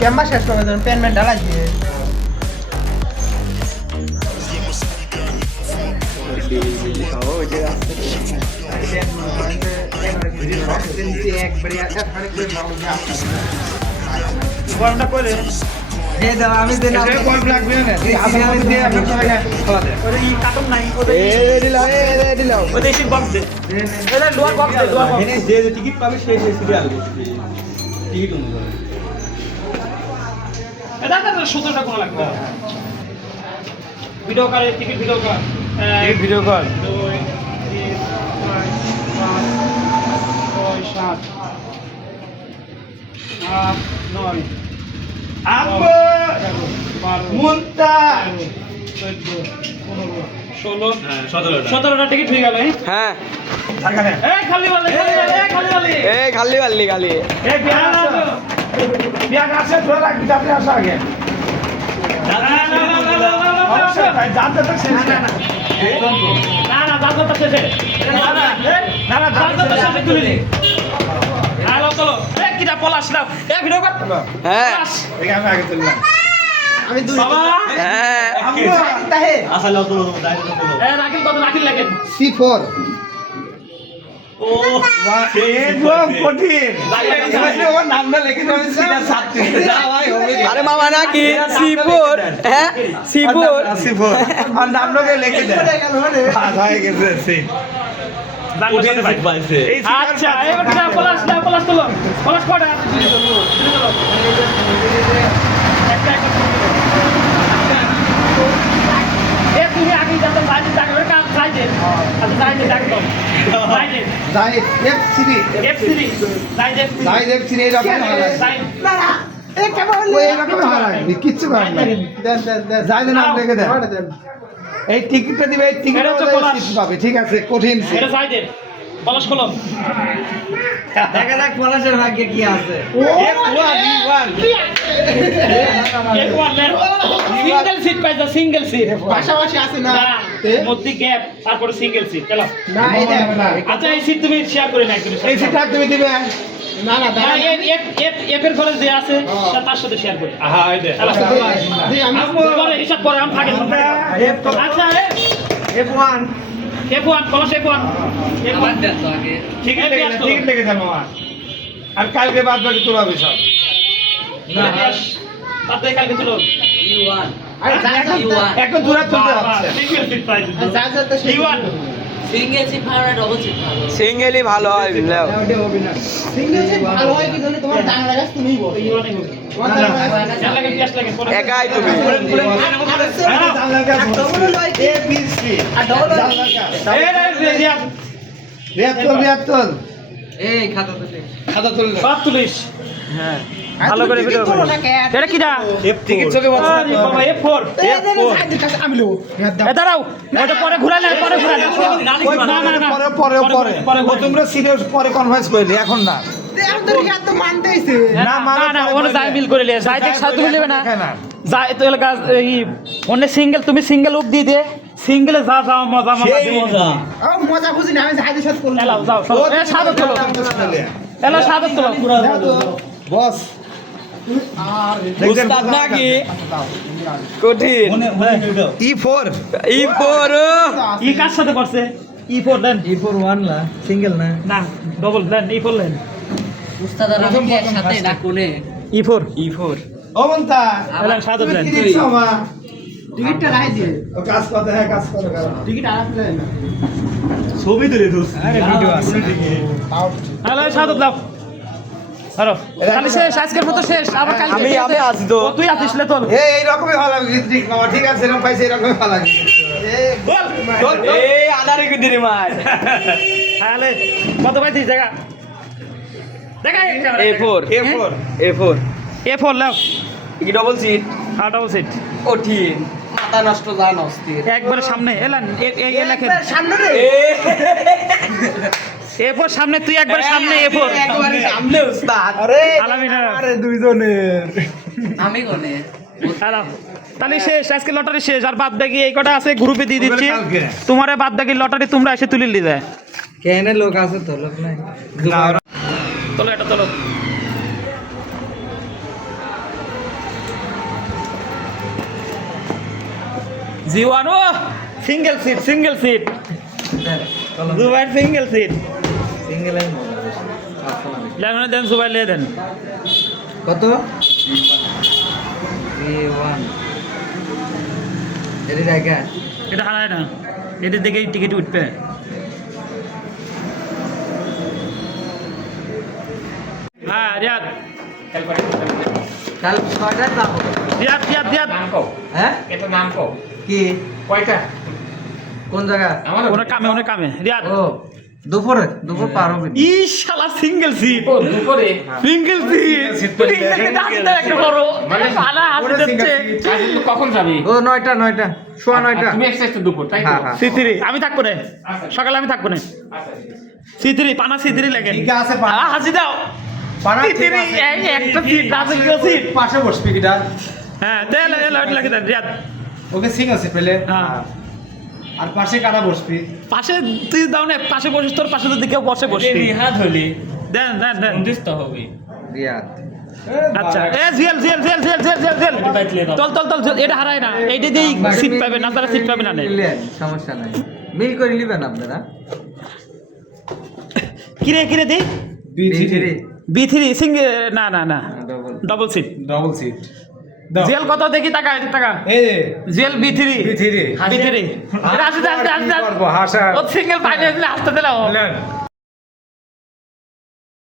Camera শেষ করে দেন পেনমেন্ট ঢালাই দিয়ে গরমটা করে এই দাও আমি দেন এই বল লাগবে না এই আমি দিয়ে আপনার সবাইকে খোলা দেন ওই কার্টুন নাই এই দিলাও ওই দেশি বক্স দে এটা লোয়ার বক্স দে লোয়ার বক্স এনে যে টিকিট পাবে সেই সিরিয়াল টিকিট অনুযায়ী এটা না 17টা কোন লাগবে video call ticket video call video call 2 3 4 5 6 7 8 9 আব্বু মুন্তা 17টা টিকিট হয়ে গেল হ্যাঁ এই খালি वाली এই খালি এই বিয়া আছে ধরে রাখবি যাতে আসা আগে অবশ্যই ভাই জানতে তো শেষ না জানতে তো শেষ না জানতে তো শেষ তুলি হ্যালো চলো এই কিটা পলাশ নাও এই ভিডিও কর হ্যাঁ এই আমি আগে তুললাম আমি দুই বাবা হ্যাঁ তাহে আসলে তো দাইতো বলো এই রাকিল কত রাকিল লাগে C4 ও একদম কঠিন ওর নামটা লিখে দাও সিধা সাথে যাওয়াই হবে আরে মামা নাকি C4 হ্যাঁ C4 আর নামটাকে লিখে দে ভাগ হয়ে গেছে সিট ওডিএন্স পাইছে আচ্ছা এবারে পলাশ তোলো পলাশ কটা একটা তুমি আগে যাতে বাইরে থাকবে কাজ চাইছে আচ্ছা চাইছে ডাকতো চাইছে জাহিদ F3 জাহিদ F3 এই রকম না না এই কেমন ওই রকম হারাই কিচ্ছু করে না দেন জাহিদের নাম লিখে দেন এই টিকিটটা দিবে এই টিকিটটা সিট পাবে ঠিক আছে কঠিন সিট এটা চাইছে পলাশ খোলো দেখা যাক পলাশের ভাগ্যে কি আছে সিঙ্গেল সিট পাইছো সিঙ্গেল সিট পাশাপাশি আছে না মধ্যে গ্যাপ তারপরে সিঙ্গেল সিট চলো না এটা আচ্ছা এই সিট তুমি শেয়ার করে নাও এই সিটটা তুমি দিবে না না এফ এর ঘরে যে আছে তার সাথে শেয়ার করে হ্যাঁ এই দে আমি পরে হিসাব করে আমি থাকে আচ্ছা F1 F1 পলাশ F1 ঠিক লেগে যাবে মামা আর কালকে বাদ বাকি তোরা হবে সব তাতে কালকে চলো আরে এখন দূরে চলতে হচ্ছে সিঙ্গেল সিট পাইছো E1 সিঙ্গেল সিট ভালো না ডবল সিট ভালো? সিঙ্গেলই ভালো হয় বুঝলাম সিঙ্গেল সিট ভালো হয় কি জানি তোমার জানা লাগাস তুমিই বল একাই তুমি জানলা কাজ A B C R double রিয়াতুল এই খাতা তো খাতা তুললে 47 হ্যাঁ ভালো করে ভিডিও করো এটা কিডা টিকিট চোখে বসে আরে বাবা F4 আমি লও এ দাঁড়াও ওটা পরে ঘুরালে না পরে তোমরা সিরিয়াস পরে কনফারেন্স করলে এখন না না ওনে যাই মিল করে লিয়ে যাই দেখ সাথে তুমি নেবে না যাই তো এলাকা এই ওনে সিঙ্গেল তুমি সিঙ্গেল উপ দিয়ে দে সিঙ্গেলে যা যা মজা মজা বুঝি না আমি জাহাজের সাথে করলাম এলাও যাও এ সাদত তোলো এলা সাদত তোলো বস উস্তাদ নাকি কঠিন E4 E4 ই কার সাথে করছে E4 দেন E4 1 না সিঙ্গেল না না ডবল দেন E4 দেন উস্তাদ আর আমি একসাথে ডাকুনে E4 E4 ও মন্তা এলা সাদত দেন কি দিছো মা টিকিটটা রাই দিয়ে ও কাজ করতে হ্যাঁ কাজ করো টিকিট আনলে না ছবি তুলে দোস আরে ভিডিও আছে এলা সাদত দাও আরো খালি শেষ আজকের মতো শেষ আবার কালকে আমি আছি তো তুই আছিস লে তোল এই রকমই ভালো লাগে ঠিক মামা ঠিক আছে এরকম পাইছে এরকমই ভালো লাগে বল এই আদারে কুদিরে মার তাহলে কত পাইছিস দেখা দেখা A4 A4 A4 লাও কি ডবল সিট আর ডাবল সিট কঠিন মাথা নষ্ট জান অস্থির একবারে সামনে এলেন এই লেখেন সামনে রে A4 সামনে তুই একবার সামনে A4 একবারে সামনে উস্তাদ আরে আলামিনা আরে দুইজনের আমি কোনে হ্যালো তাহলে শেষ আজকে লটারি শেষ আর বাদ বাকি এই কটা আছে গ্রুপে দিয়ে দিচ্ছি কালকে। তোমার বাদ বাকি লটারি তোমরা এসে তুলে নিয়ে যায় কেনে লোক আছে তো লোক নাই তোলো এটা তোলো জীবাণু single seat Zubair single seat single লেখনে দেন জুবাইর লিয়ে দেন কত B1 এর জায়গা এটা হারায় না এদের দেখে টিকিট উঠবে হ্যাঁ রিয়াদ কাল 6টা দাম রিয়াদ হ্যাঁ এটা নাম কো কি কয়টা কোন জায়গা ওনার কামে রিয়াদ ও দুপুর পার হবে ই শালা সিঙ্গেল সিট ও দুপুরে সিঙ্গেল সিট একটা বড় মানে পালা হাসি দিচ্ছে আজ কিন্তু কখন যাবি ও 9টা সোয়া 9টা তুমি এক্সারসাইজ দুপুর তাই তো হ্যাঁ হ্যাঁ সিথিরি আমি থাকবো না সকালে আমি থাকবো না সিথিরি পানা সিথিরি লাগে ঠিক আছে, পানা। হাসি দাও পানা ঠিক সিথিরি আছে। এই একটা সিট আছে কি সিট পাশে বসবি কিটা হ্যাঁ তেল লাগে দেন রিয়াদ ওকে সিং আছে পেলে হ্যাঁ আর পাশে কাটা বসবি পাশে তুই দাও না পাশে বসিস তোর পাশে যদি কেউ বসে বসবি হাত হলি দেন উন্দিস্ত হবে রিয়াদ আচ্ছা এ জিএল চল এটা হারায় না এইটা দিয়েই সিট পাবে না তারা সিট পাবে না নে। সমস্যা নাই মিল করে নেবেন আপনারা কিরে দিই বিথিরি B3 সিঙ্গেল না double double seat double seat জিএল কত দেখি টাকা এই জিএল B3 বিথিরি B3 এটা আসতে করবো হাসা ও সিঙ্গেল পাইলে আসতে দিলাম নেন।